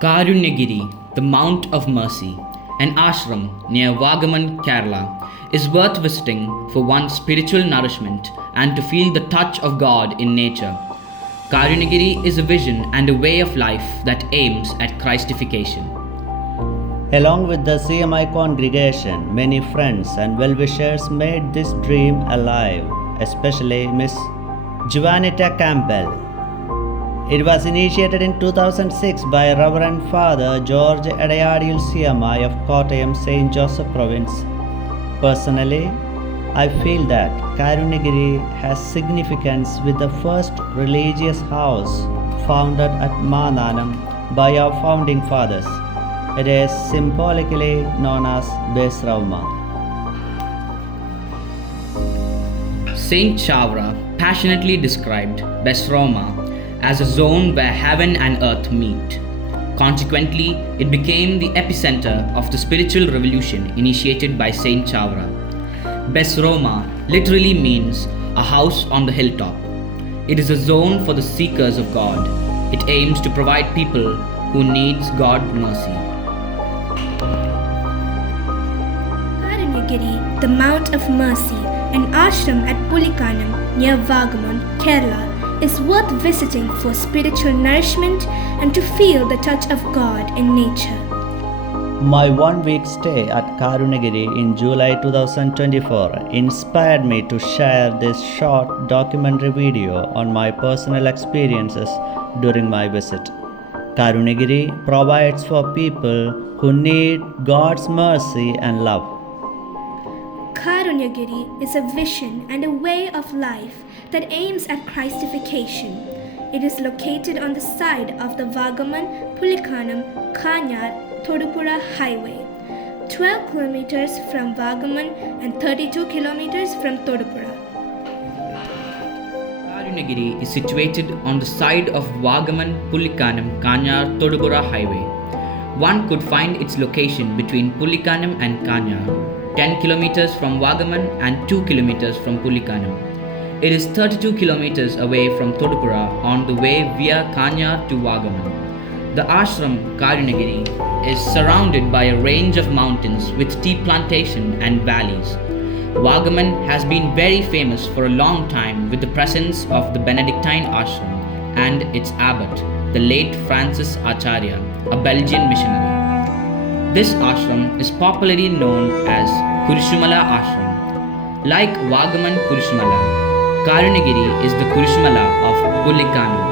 Karunyagiri, the Mount of Mercy, an ashram near Wagamon, Kerala, is worth visiting for one's spiritual nourishment and to feel the touch of God in nature. Karunyagiri is a vision and a way of life that aims at Christification. Along with the CMI congregation, many friends and well-wishers made this dream alive, especially Miss Juanita Campbell. It was initiated in 2006 by Reverend Father George Edayadil CMI of Kottayam St. Joseph Province. Personally, I feel that Karunyagiri has significance with the first religious house founded at Mananam by our founding fathers. It is symbolically known as BESRAUMA. Saint Chavra passionately described BESRAUMA as a zone where heaven and earth meet. Consequently, it became the epicenter of the spiritual revolution initiated by Saint Chavra. BESRAUMA literally means a house on the hilltop. It is a zone for the seekers of God. It aims to provide people who needs God's mercy. Karunyagiri, the Mount of Mercy, an ashram at Pullikkanam near Wagamon, Kerala, is worth visiting for spiritual nourishment and to feel the touch of God in nature. My 1 week stay at Karunyagiri in July 2024 inspired me to share this short documentary video on my personal experiences during my visit. Karunyagiri provides for people who need God's mercy and love. Karunyagiri is a vision and a way of life that aims at Christification. It is located on the side of the Wagamon, Pullikkanam, Kanjar, Thodupuzha highway, 12 kilometers from Wagamon and 32 kilometers from Thodupuzha. Karunyagiri is situated on the side of Wagamon, Pullikkanam, Kanjar, Thodupuzha highway. One could find its location between Pullikkanam and Kanjar, 10 kilometers from Wagamon and 2 kilometers from Pullikkanam. It is 32 kilometers away from Thodupuzha on the way via Kanjar to Wagamon. The ashram Karunyagiri is surrounded by a range of mountains with tea plantation and valleys. Wagamon has been very famous for a long time with the presence of the Benedictine ashram and its abbot, the late Francis Acharya, a Belgian missionary. This ashram is popularly known as Kurishmala ashram. Like Wagamon Kurishmala, Karunyagiri is the Kurishmala of Pullikkanam.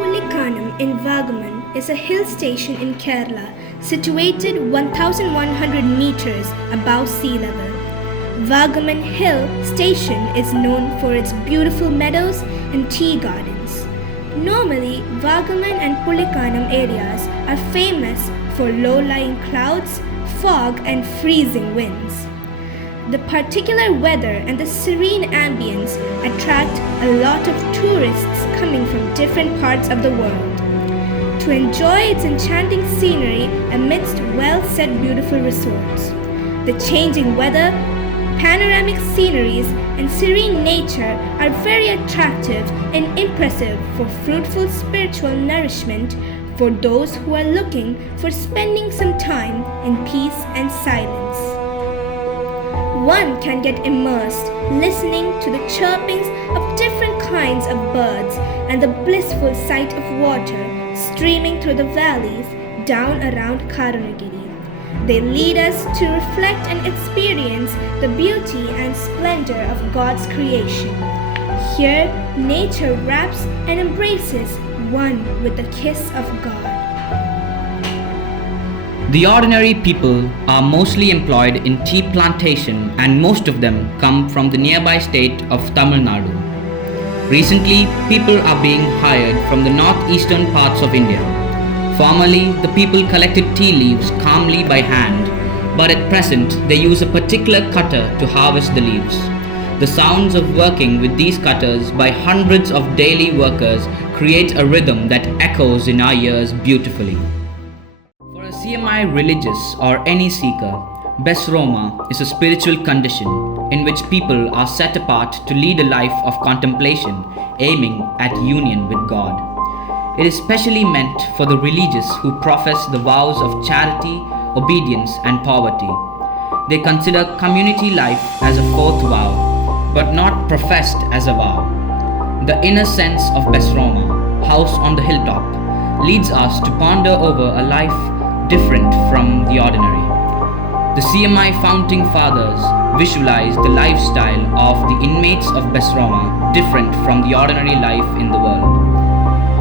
Pullikkanam in Wagamon is a hill station in Kerala situated 1,100 meters above sea level. Wagamon Hill Station is known for its beautiful meadows and tea gardens. Normally, Wagamon and Pullikkanam areas are famous for low-lying clouds, fog and freezing winds. The particular weather and the serene ambience attract a lot of tourists coming from different parts of the world to enjoy its enchanting scenery amidst well-set beautiful resorts. The changing weather, panoramic sceneries, and serene nature are very attractive and impressive for fruitful spiritual nourishment for those who are looking for spending some time in peace and silence. One can get immersed listening to the chirpings of different kinds of birds and the blissful sight of water streaming through the valleys down around Karunyagiri. They lead us to reflect and experience the beauty and splendor of God's creation. Here, nature wraps and embraces one with the kiss of God. The ordinary people are mostly employed in tea plantation and most of them come from the nearby state of Tamil Nadu. Recently, people are being hired from the northeastern parts of India. Formerly, the people collected tea leaves calmly by hand, but at present they use a particular cutter to harvest the leaves. The sounds of working with these cutters by hundreds of daily workers create a rhythm that echoes in our ears beautifully. For a CMI religious or any seeker, BESRAUMA is a spiritual condition in which people are set apart to lead a life of contemplation aiming at union with God. It is specially meant for the religious who profess the vows of charity, obedience, and poverty. They consider community life as a fourth vow, but not professed as a vow. The inner sense of BESRAUMA, house on the hilltop, leads us to ponder over a life different from the ordinary. The CMI founding fathers visualized the lifestyle of the inmates of BESRAUMA different from the ordinary life in the world.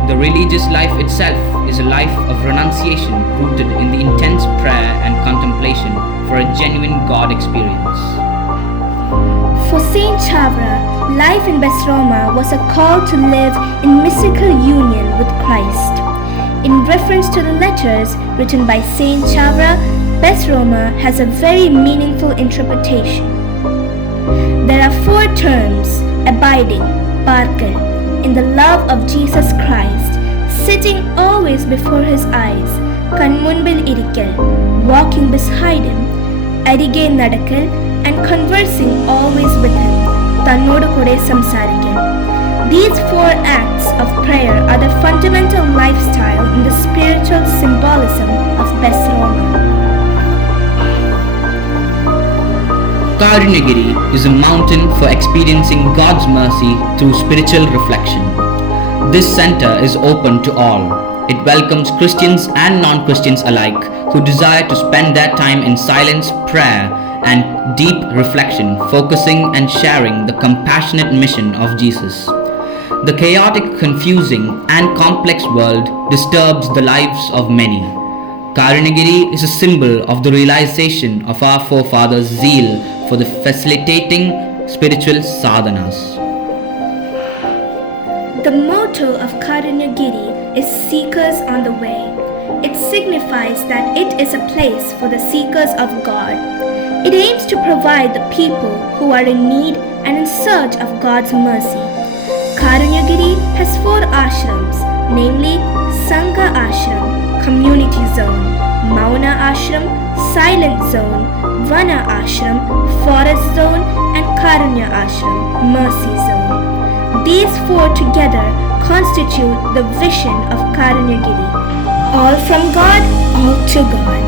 The religious life itself is a life of renunciation rooted in the intense prayer and contemplation for a genuine God experience. For Saint Chavra, life in BESRAUMA was a call to live in mystical union with Christ. In reference to the letters written by Saint Chavra, BESRAUMA has a very meaningful interpretation. There are 4 terms: abiding, parkal, in the love of Jesus Christ, sitting always before his eyes, kanmunbil irikal, walking beside him, arige nadakal, and conversing always with him, tannodu kude samsarikal. These 4 acts of prayer are the fundamental lifestyle in the spiritual symbolism of BESRAUMA. Karunyagiri is a mountain for experiencing God's mercy through spiritual reflection. This center is open to all. It welcomes Christians and non-Christians alike who desire to spend their time in silence, prayer, and deep reflection, focusing and sharing the compassionate mission of Jesus. The chaotic, confusing, and complex world disturbs the lives of many. Karunyagiri is a symbol of the realization of our forefathers' zeal for the facilitating spiritual sadhanas. The motto of Karunyagiri is Seekers on the Way. It signifies that it is a place for the seekers of God. It aims to provide the people who are in need and in search of God's mercy. Karunyagiri has 4 ashrams, namely Sangha Ashram, Community Zone, Mauna Ashram, Silent Zone, Vana Ashram, Forest Zone, and Karunya Ashram, Mercy Zone. These 4 together constitute the vision of Karunyagiri. All from God, all to God.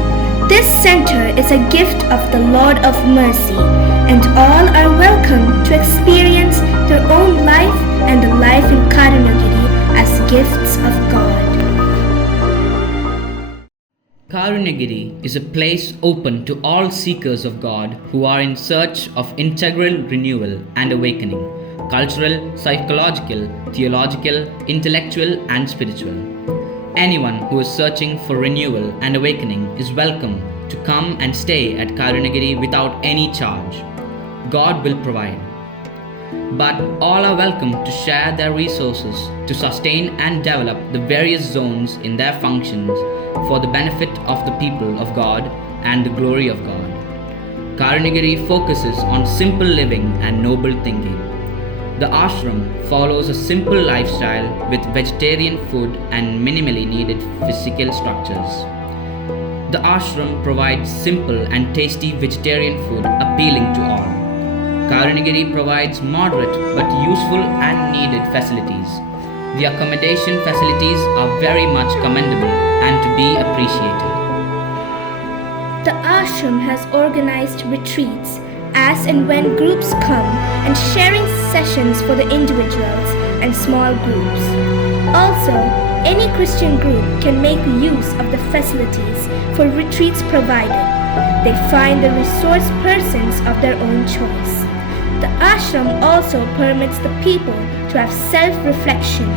This center is a gift of the Lord of Mercy, and all are welcome to experience their own life and the life in Karunyagiri as gifts of God. Karunyagiri is a place open to all seekers of God who are in search of integral renewal and awakening, cultural, psychological, theological, intellectual, and spiritual. Anyone who is searching for renewal and awakening is welcome to come and stay at Karunyagiri without any charge. God will provide. But all are welcome to share their resources to sustain and develop the various zones in their functions for the benefit of the people of God and the glory of God. Karunyagiri focuses on simple living and noble thinking. The ashram follows a simple lifestyle with vegetarian food and minimally needed physical structures. The ashram provides simple and tasty vegetarian food appealing to all. Karunyagiri provides moderate but useful and needed facilities. The accommodation facilities are very much commendable and to be appreciated. The ashram has organized retreats as and when groups come and sharing sessions for the individuals and small groups. Also, any Christian group can make use of the facilities for retreats provided. They find the resource persons of their own choice. The ashram also permits the people to have self-reflection.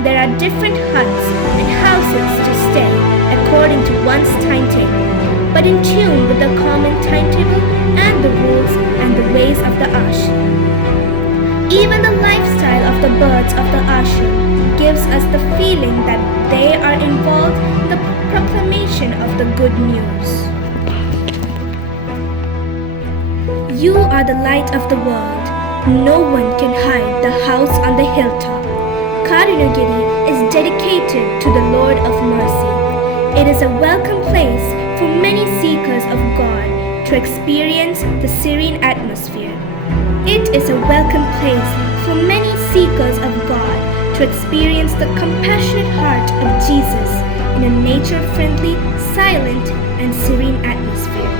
There are different huts and houses to stay according to one's timetable, but in tune with the common timetable and the rules and the ways of the ashram. Even the lifestyle of the birds of the ashram gives us the feeling that they are involved in the proclamation of the good news. You are the light of the world. No one can hide the house on the hilltop. Karunyagiri is dedicated to the Lord of Mercy. It is a welcome place for many seekers of God to experience the serene atmosphere. It is a welcome place for many seekers of God to to experience the compassionate heart of Jesus in a nature-friendly, silent, and serene atmosphere.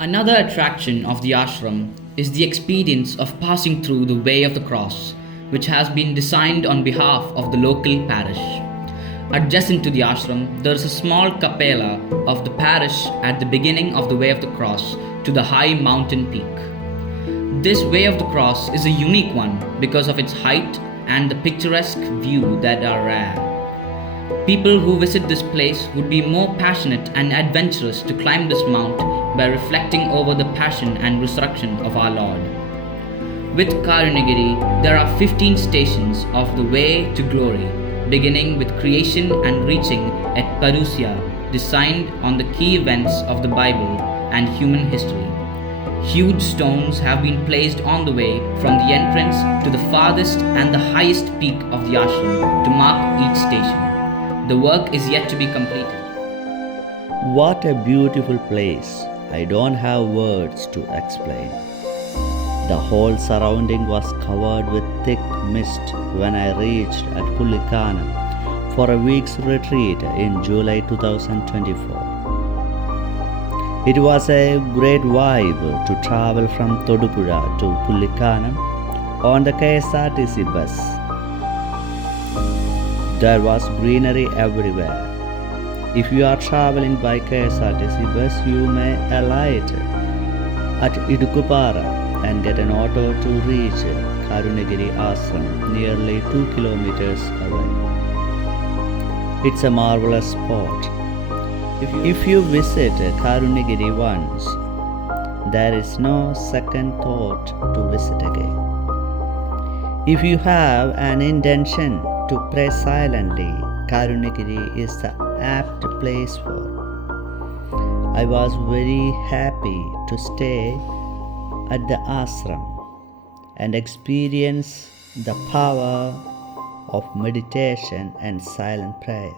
Another attraction of the ashram is the experience of passing through the Way of the Cross, which has been designed on behalf of the local parish. Adjacent to the ashram, there is a small capella of the parish at the beginning of the Way of the Cross to the high mountain peak. This Way of the Cross is a unique one because of its height and the picturesque view that are rare. People who visit this place would be more passionate and adventurous to climb this mount by reflecting over the passion and resurrection of our Lord. With Karunyagiri, there are 15 stations of the way to glory, beginning with creation and reaching at Parousia, designed on the key events of the Bible and human history. Huge stones have been placed on the way from the entrance to the farthest and the highest peak of the ashram to mark each station. The work is yet to be completed. What a beautiful place. I don't have words to explain. The whole surrounding was covered with thick mist when I reached at Pullikkanam for a week's retreat in July 2024. It was a great vibe to travel from Thodupuzha to Pullikkanam on the KSRTC bus. There was greenery everywhere. If you are traveling by KSRTC bus, you may alight at Idukkuppara and get an auto to reach Karunyagiri Ashram, nearly 2 kilometers away. It's a marvelous spot. If you visit Karunyagiri once, there is no second thought to visit again. If you have an intention to pray silently, Karunyagiri is the apt place for. I was very happy to stay at the ashram and experience the power of meditation and silent prayer.